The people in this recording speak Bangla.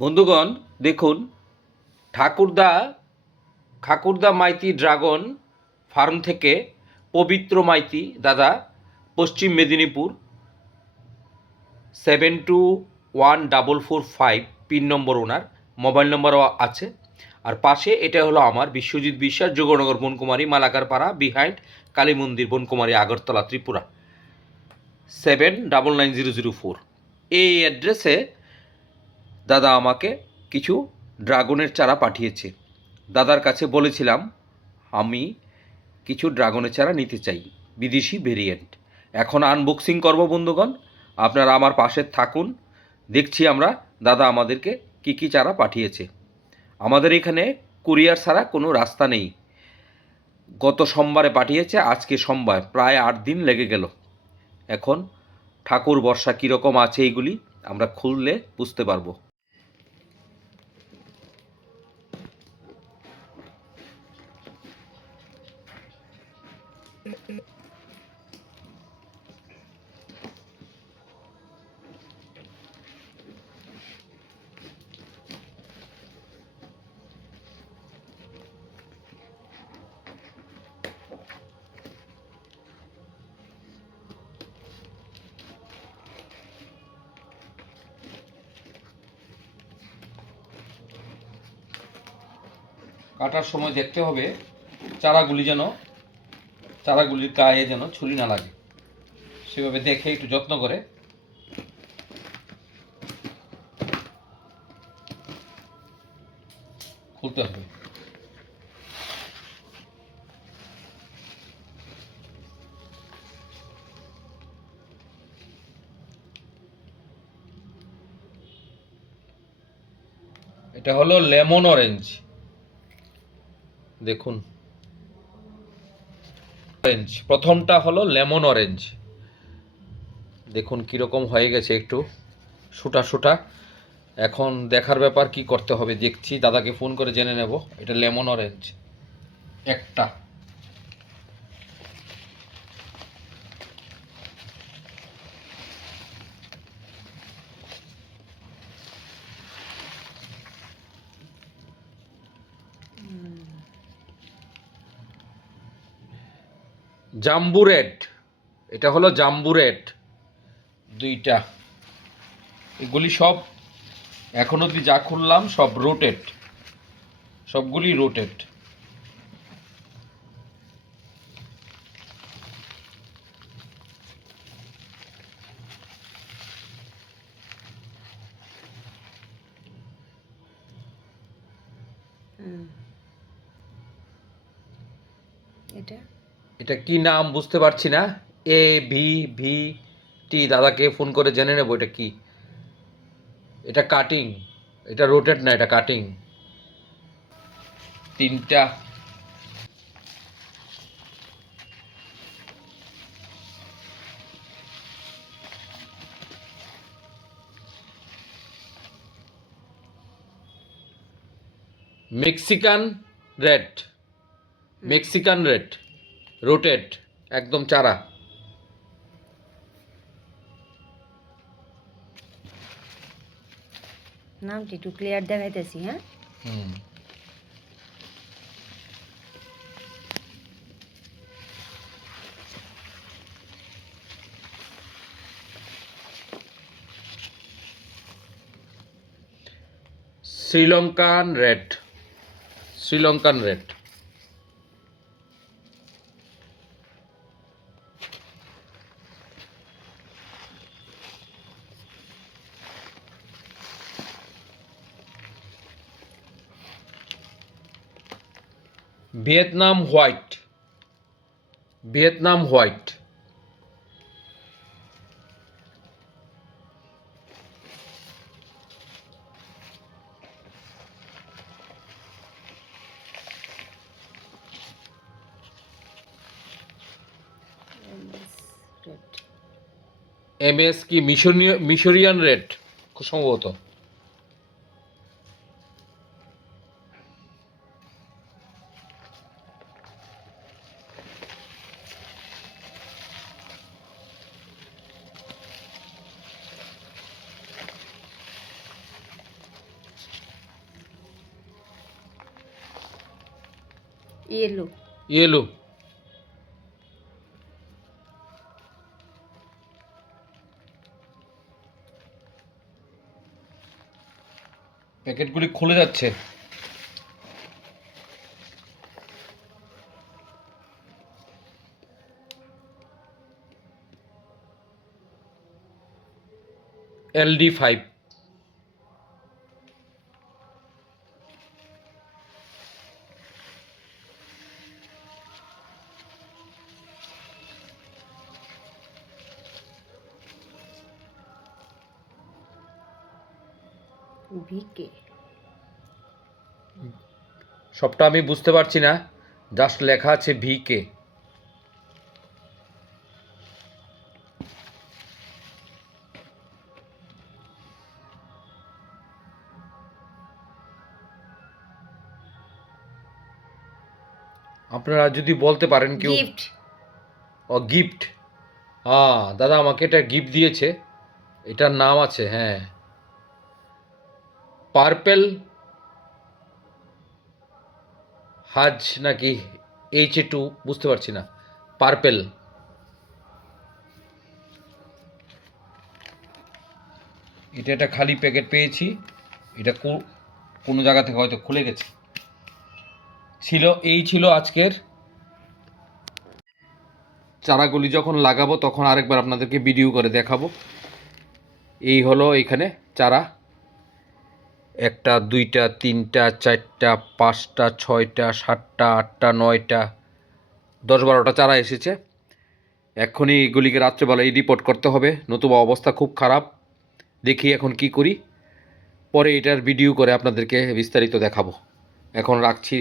বন্ধুগণ, দেখুন, ঠাকুরদা ঠাকুরদা মাইতি ড্রাগন ফার্ম থেকে পবিত্র মাইতি দাদা, পশ্চিম মেদিনীপুর 721445 পিন নম্বর, ওনার মোবাইল নম্বরও আছে। আর পাশে এটা হলো আমার বিশ্বজিৎ বিশ্বাস, যোগনগর, বনকুমারী, মালাকার পাড়া, বিহাইন্ড কালী মন্দির, বনকুমারী, আগরতলা, ত্রিপুরা 799004। এই অ্যাড্রেসে দাদা আমাকে কিছু ড্রাগনের চারা পাঠিয়েছে। দাদার কাছে বলেছিলাম আমি কিছু ড্রাগনের চারা নিতে চাই, বিদেশি ভেরিয়েন্ট। এখন আনবক্সিং করব বন্ধুগণ, আপনারা আমার পাশে থাকুন। দেখছি আমরা দাদা আমাদেরকে কি কি চারা পাঠিয়েছে। আমাদের এখানে কুরিয়ার ছাড়া কোনো রাস্তা নেই। গত সোমবারে পাঠিয়েছে, আজকে সোমবার, প্রায় 8 দিন লেগে গেল। এখন ঠাকুর বর্ষা কীরকম আছে এইগুলি আমরা খুললে বুঝতে পারবো। কাটার সময় দেখতে হবে চারাগুলির গায়ে যেন ছুরি না লাগে, সেভাবে দেখে একটু যত্ন করে খুলতে হবে। এটা হলো লেমন অরেঞ্জ, দেখুন অরেঞ্জ, প্রথমটা হলো লেমন অরেঞ্জ, দেখুন কীরকম হয়ে গেছে, একটু শুটা শুটা। এখন দেখার ব্যাপার কি করতে হবে, দেখছি, দাদাকে ফোন করে জেনে নেব। এটা লেমন অরেঞ্জ একটা। জাম্বু রেড, এটা হলো জাম্বু রেড দুইটা। এগুলি সব এখন অবধি যা খুললাম সব রোটেড, সবগুলি রোটেড। এটা কি নাম বুঝতে পারছি না। ABVT, দাদাকে ফোন করে জেনে নেব এটা কি। এটা কাটিং, এটা রোটেট না, এটা কাটিং। তিনটা। Mexican red, Mexican red rotate, একদম চারা। নামটি একটু ক্লিয়ার দেখাইতেছি। হ্যাঁ, Sri Lankan red, Sri Lankan red. Vietnam white, Vietnam white. MS কি মিশরিয়ান রেড খুব সম্ভবত। येलो। ইয়েলো। প্যাকেটগুলি খুলে যাচ্ছে। LD5। ভিকে। সবটা আমি বুঝতে পারছি না, জাস্ট লেখা আছে VK। আপনারা যদি বলতে পারেন কেউ। गिफ्ट। ও গিফট। হ্যাঁ দাদা আমাকে এটা গিফট দিয়েছে, এটার নাম আছে, হ্যাঁ, পার্পেল হাজ নাকি H2, বুঝতে পারছি না। পার্পেল। এটা একটা খালি প্যাকেট পেয়েছি, এটা কোনো জায়গা থেকে হয়তো খুলে গেছে। এই ছিল আজকের। চারাগুলি যখন লাগাবো তখন আরেকবার আপনাদেরকে ভিডিও করে দেখাবো। এই হলো এখানে চারা, 1টা 2টা 3টা 4টা 5টা 6টা 7টা 8টা 9টা 10-12টা চারা এসেছে। এক্ষুনি এগুলিকে রাত্রেবেলায় রিপোর্ট করতে হবে, নতুবা অবস্থা খুব খারাপ। দেখি এখন কি করি, পরে এটার ভিডিও করে আপনাদেরকে বিস্তারিত দেখাবো। এখন রাখছি।